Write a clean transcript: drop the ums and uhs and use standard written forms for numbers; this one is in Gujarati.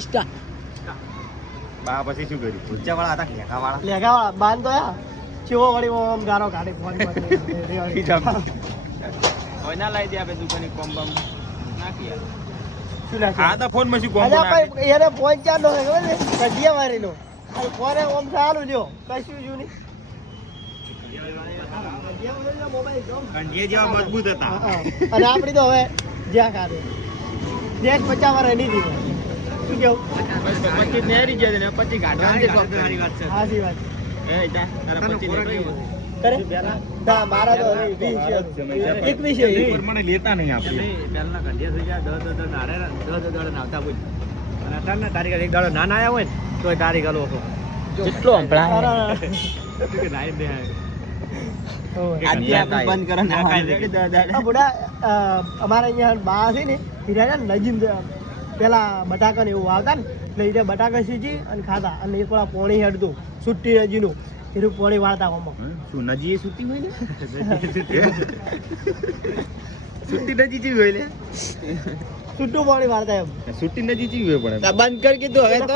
ઇસ્ટા બા પછી શું કર્યું ઊંચા વાળા હતા લેખા વાળા લેગા બાંધ તો યા ચેવો વળી ઓમ ગારો કાઢે ફોન પર કોઈના લાવી દે આપણે દુકાને કોમ બમ નાખી શું નાખે આ તો ફોન માં શું કોમ અલ્યા ભાઈ એને ફોન ચાલો છે ખબર છે કઢિયા મારીનો અને ફોને ઓમ ચાલુ લ્યો કશું જો નહીં કંઢિયા જેવા મજબૂત હતા અને આપણી તો હવે જ્યાં કાઢે દેશ 50 વાર એની દીધો શું કેવું પછી નેરી જાય ને પછી ગાઢવાની સારી વાત છે સાચી વાત એ જા તારા પછી નીકળી કરે ના મારા તો હવે 21 છે મને લેતા નહીં આપણે પહેલા કંઢિયા થઈ ગયા 10 નારે 10 દાડે નાવતા બોલ અને અત્યારે તારીખ એક દાડો ના આયા હોય ને તોય તારીખ આલો હતો કેટલો સંભળાય કે નાઈ દે આજે આપણે બંધ કરો ના બુડા અમારા અહીંયા બા છે ને હીરા નજીમ પેલા બટાકા ને એવું આવતા ને એટલે એ બટાકા સીજી અને ખાતા અને એ પેલા પોણી હેડતું સુટ્ટી નજીનું એનું પોણી વાળતા આમાં શું નજીએ સુતી હોય ને સુતી નજી જેવી હોય ને સુટ્ટું પોણી વાળતા એમ સુતી નજી જેવી હોય પણ બંધ કરી કીધું હવે તો